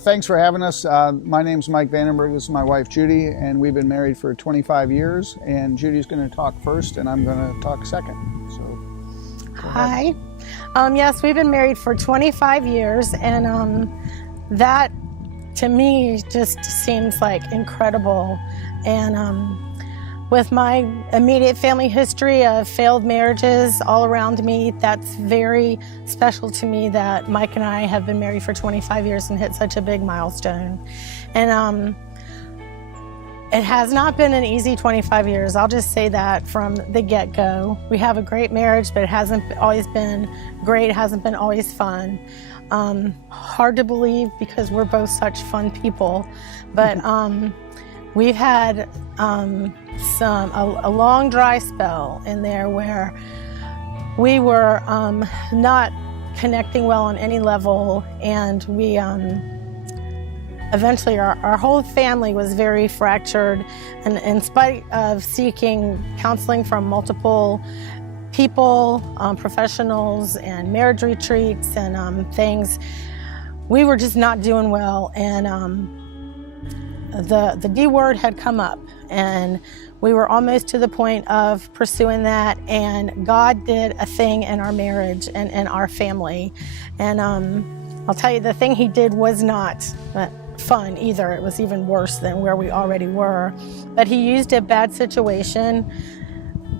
Thanks for having us. My name's Mike Vandenbergs. This is my wife, Judy, and we've been married for 25 years. And Judy's going to talk first, and I'm going to talk second. So, hi. Yes, we've been married for 25 years, and that, to me, just seems like incredible. And with my immediate family history of failed marriages all around me, that's very special to me that Mike and I have been married for 25 years and hit such a big milestone. And it has not been an easy 25 years. I'll just say that from the get-go. We have a great marriage, but it hasn't always been great. It hasn't been always fun. Hard to believe because we're both such fun people. But we've had a long dry spell in there where we were not connecting well on any level, and we eventually our whole family was very fractured, and in spite of seeking counseling from multiple people, professionals and marriage retreats and things, we were just not doing well. And the D word had come up, and we were almost to the point of pursuing that, and God did a thing in our marriage and in our family. And I'll tell you, the thing he did was not fun either. It was even worse than where we already were. But he used a bad situation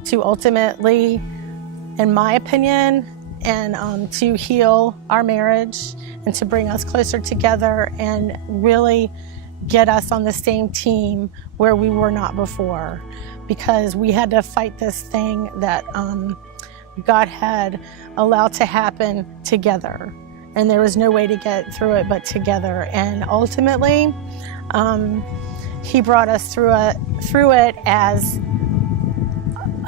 to ultimately, in my opinion, and to heal our marriage and to bring us closer together and really get us on the same team where we were not before, because we had to fight this thing that God had allowed to happen together, and there was no way to get through it but together. And ultimately, he brought us through it as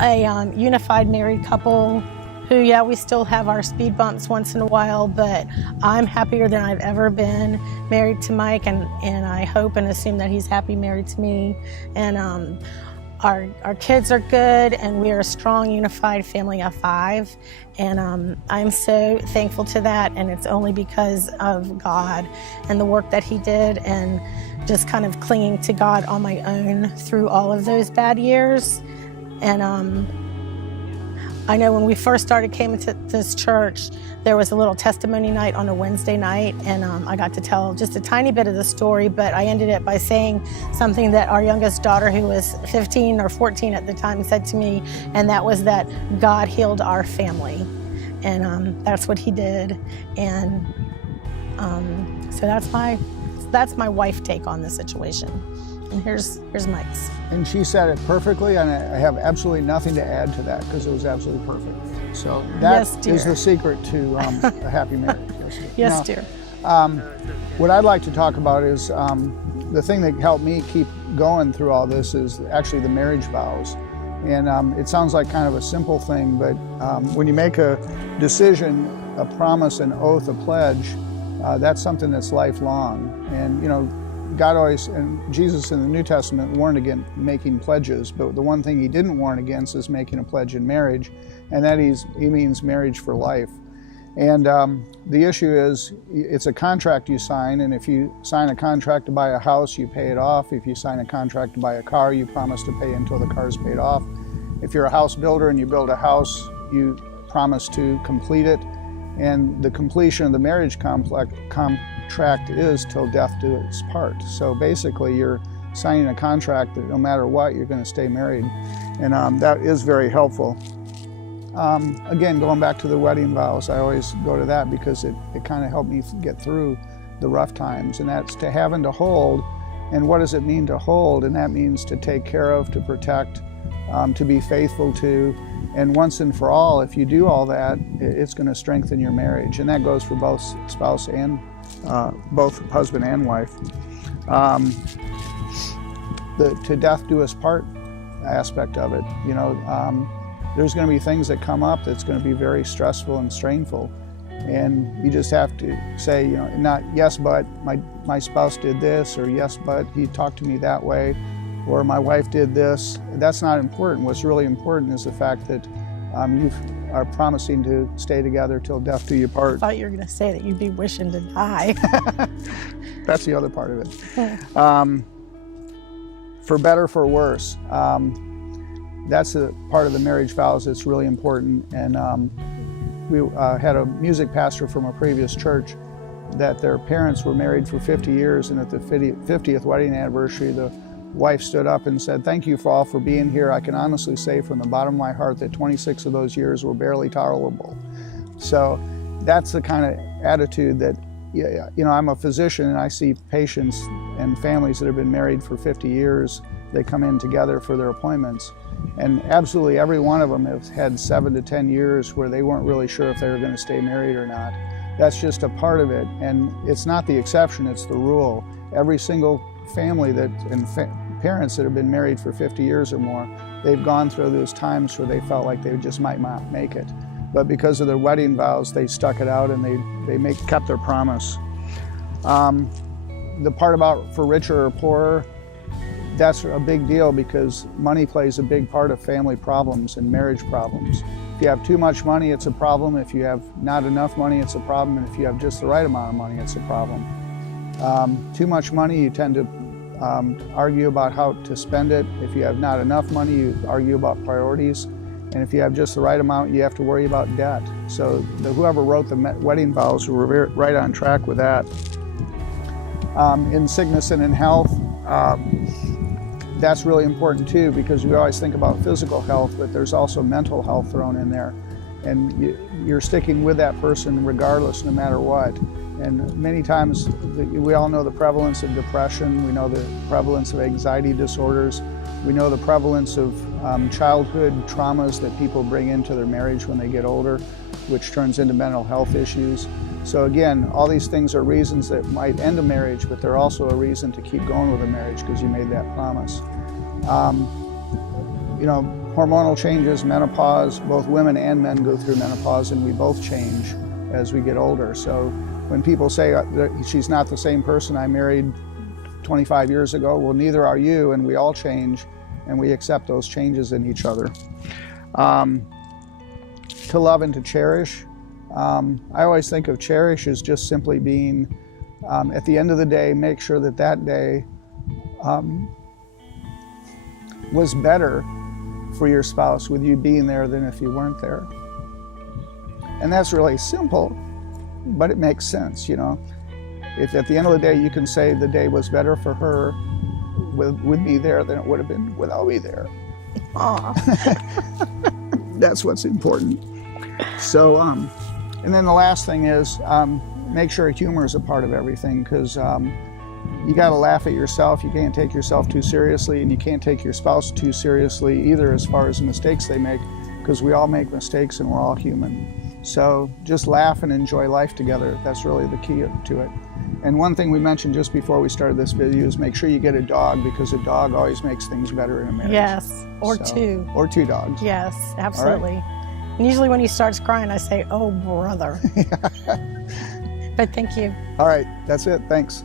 a unified married couple who, yeah, we still have our speed bumps once in a while, but I'm happier than I've ever been married to Mike, and I hope and assume that he's happy married to me. And our kids are good, and we are a strong, unified family of 5. And I'm so thankful to that, and it's only because of God and the work that he did, and just kind of clinging to God on my own through all of those bad years. And I know when we first came into this church, there was a little testimony night on a Wednesday night, and I got to tell just a tiny bit of the story, but I ended it by saying something that our youngest daughter, who was 15 or 14 at the time, said to me, and that was that God healed our family. And that's what he did. And so that's my wife take on the situation. And here's Mike's. And she said it perfectly, and I have absolutely nothing to add to that because it was absolutely perfect. So that is the secret to a happy marriage. Yes, dear. What I'd like to talk about is the thing that helped me keep going through all this is actually the marriage vows. And it sounds like kind of a simple thing, but when you make a decision, a promise, an oath, a pledge, that's something that's lifelong. And you know, God always, and Jesus in the New Testament warned against making pledges, but the one thing he didn't warn against is making a pledge in marriage, and that he means marriage for life. And the issue is, it's a contract you sign, and if you sign a contract to buy a house, you pay it off. If you sign a contract to buy a car, you promise to pay until the car is paid off. If you're a house builder and you build a house, you promise to complete it. And the completion of the marriage contract is till death do its part. So basically you're signing a contract that no matter what, you're going to stay married. And that is very helpful. Again, going back to the wedding vows, I always go to that because it kind of helped me get through the rough times. And that's to have and to hold. And what does it mean to hold? And that means to take care of, to protect, to be faithful to. And once and for all, if you do all that, it's going to strengthen your marriage. And that goes for both spouse and both husband and wife. The to death do us part aspect of it, you know, there's going to be things that come up that's going to be very stressful and strainful. And you just have to say, you know, not yes, but my spouse did this, or yes, but he talked to me that way, or my wife did this. That's not important. What's really important is the fact that you are promising to stay together till death do you I part. thought you were going to say that you'd be wishing to die. That's the other part of it. For better, for worse. That's a part of the marriage vows that's really important. And we had a music pastor from a previous church that their parents were married for 50 years, and at the 50th wedding anniversary, the wife stood up and said, "Thank you all for being here. I can honestly say from the bottom of my heart that 26 of those years were barely tolerable." So that's the kind of attitude that, I'm a physician and I see patients and families that have been married for 50 years. They come in together for their appointments, and absolutely every one of them has had 7 to 10 years where they weren't really sure if they were going to stay married or not. That's just a part of it, and it's not the exception, it's the rule. Every single family parents that have been married for 50 years or more, they've gone through those times where they felt like they just might not make it. But because of their wedding vows, they stuck it out and they kept their promise. The part about for richer or poorer, that's a big deal because money plays a big part of family problems and marriage problems. If you have too much money, it's a problem. If you have not enough money, it's a problem. And if you have just the right amount of money, it's a problem. Too much money, you tend to argue about how to spend it. If you have not enough money, you argue about priorities. And if you have just the right amount, you have to worry about debt. So whoever wrote the wedding vows were right on track with that. In sickness and in health, that's really important too, because we always think about physical health, but there's also mental health thrown in there. And you're sticking with that person regardless, no matter what. And many times, we all know the prevalence of depression, we know the prevalence of anxiety disorders, we know the prevalence of childhood traumas that people bring into their marriage when they get older, which turns into mental health issues. So again, all these things are reasons that might end a marriage, but they're also a reason to keep going with a marriage because you made that promise. Hormonal changes, menopause, both women and men go through menopause, and we both change as we get older. So when people say she's not the same person I married 25 years ago, well, neither are you, and we all change, and we accept those changes in each other. To love and to cherish. I always think of cherish as just simply being, at the end of the day, make sure that day was better for your spouse with you being there than if you weren't there. And that's really simple, but it makes sense, If at the end of the day you can say the day was better for her with me there than it would have been without me there. That's what's important. So, and then the last thing is make sure humor is a part of everything, because you got to laugh at yourself. You can't take yourself too seriously, and you can't take your spouse too seriously either as far as the mistakes they make, because we all make mistakes and we're all human. So just laugh and enjoy life together. That's really the key to it. And one thing we mentioned just before we started this video is make sure you get a dog, because a dog always makes things better in a marriage. Yes, or two. Or 2 dogs. Yes, absolutely. And usually when he starts crying, I say, "Oh, brother." But thank you. All right, that's it. Thanks.